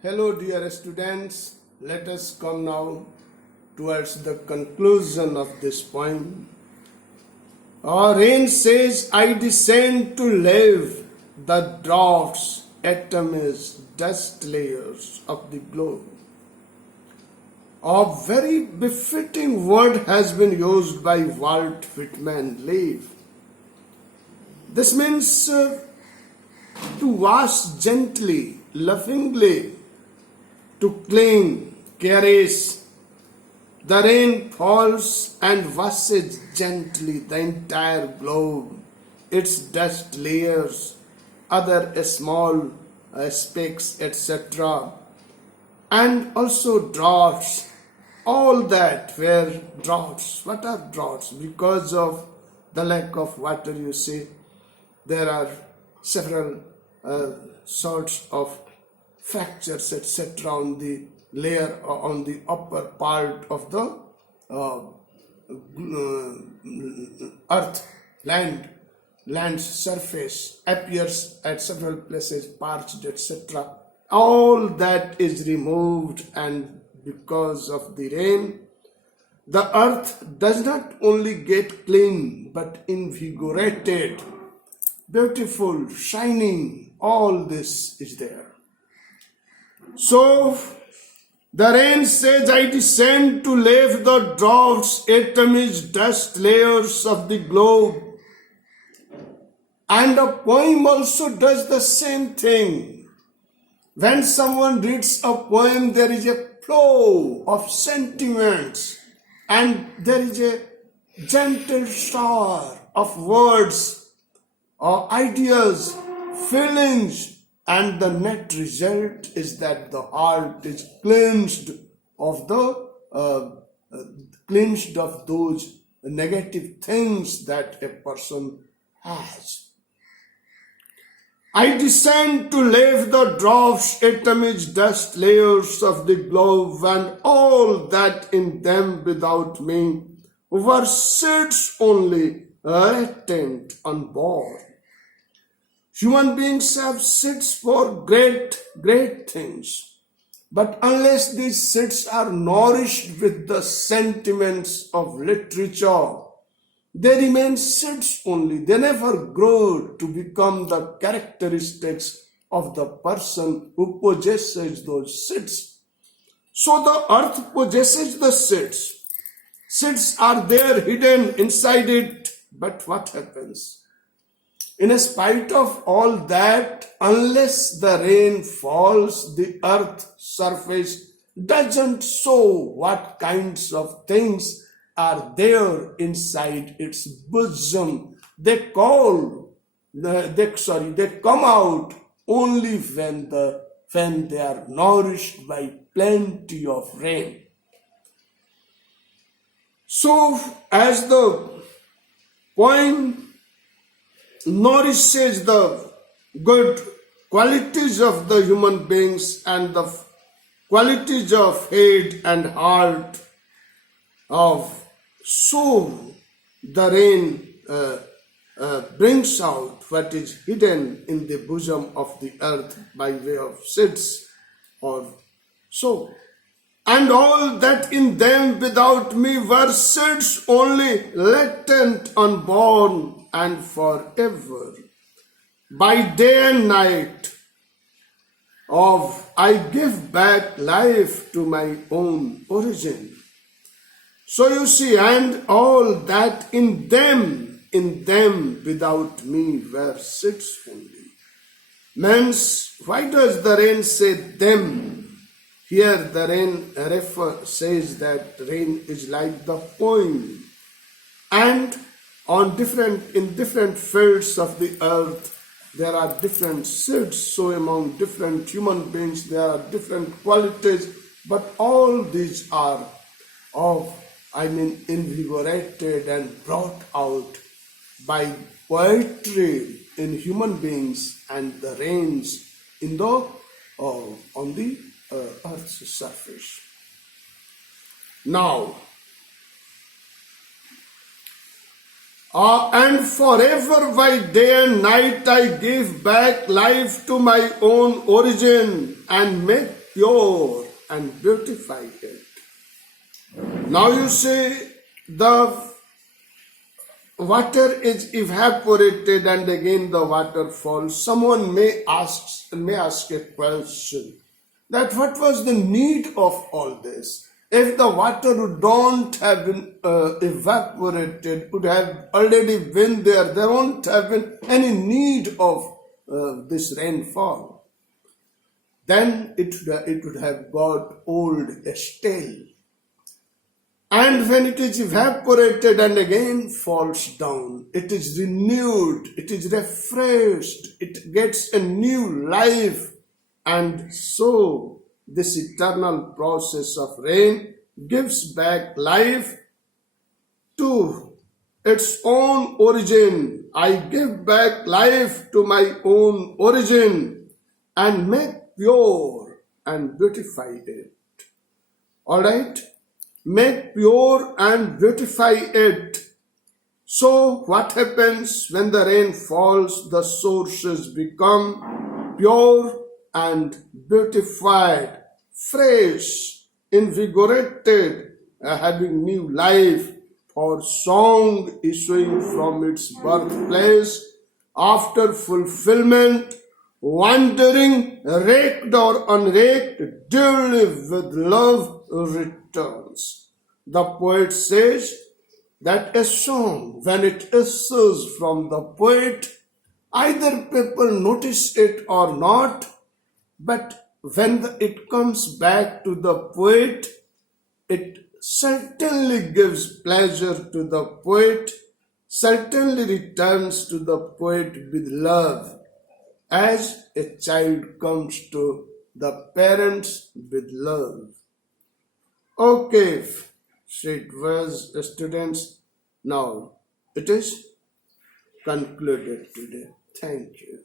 Hello, dear students. Let us come now towards the conclusion of this poem. Rain says, I descend to live the draughts, atoms, dust layers of the globe. A very befitting word has been used by Walt Whitman Leave. This means to wash gently, lovingly, to cling, caress. The rain falls and washes gently the entire globe, its dust layers, other small specks, etc. And also droughts. All that were droughts. What are droughts? Because of the lack of water, you see, there are several sorts of fractures, etc. on the layer on the upper part of the earth, land's surface appears at several places parched, etc. All that is removed, and because of the rain, the earth does not only get clean but invigorated, beautiful, shining. All this is there. So the rain says, I descend to lave the droughts, atoms, dust layers of the globe. And a poem also does the same thing. When someone reads a poem, there is a flow of sentiments and there is a gentle shower of words or ideas, feelings, and the net result is that the heart is cleansed of those negative things that a person has. I descend to lave the droughts, atoms, dust layers of the globe, and all that in them without me were seeds only, latent, unborn. Human beings have seeds for great things. But unless these seeds are nourished with the sentiments of literature, they remain seeds only. They never grow to become the characteristics of the person who possesses those seeds. So the earth possesses the seeds. Seeds are there hidden inside it. But what happens? In spite of all that, unless the rain falls, the earth's surface doesn't show what kinds of things are there inside its bosom. They come out only when they are nourished by plenty of rain. So, as the poem nourishes the good qualities of the human beings and the qualities of head and heart so the rain brings out what is hidden in the bosom of the earth by way of seeds or so. And all that in them without me were seeds only, latent, unborn, and forever. By day and night, I give back life to my own origin. So you see, and all that in them without me were seeds only. Means, why does the rain say them? Here the rain says that rain is like the poem, and in different fields of the earth there are different seeds. So among different human beings there are different qualities, but all these are invigorated and brought out by poetry in human beings and the rains in the on the earth's surface. Now, and forever by day and night I give back life to my own origin and make pure and beautify it. Now you say the water is evaporated and again the water falls. Someone may ask a question that what was the need of all this? If the water would don't have been evaporated, would have already been there, there won't have been any need of this rainfall. Then it would have got old, stale. And when it is evaporated and again falls down, it is renewed, it is refreshed, it gets a new life. And so this eternal process of rain gives back life to its own origin. I give back life to my own origin and make pure and beautify it. Alright? Make pure and beautify it. So what happens when the rain falls? The sources become pure and beautified, fresh, invigorated, having new life, for song issuing from its birthplace after fulfillment, wandering, raked or unraked, duly with love returns. The poet says that a song, when it issues from the poet, either people notice it or not, but when it comes back to the poet, it certainly gives pleasure to the poet, certainly returns to the poet with love, as a child comes to the parents with love. Okay, so it was, students. Now it is concluded today. Thank you.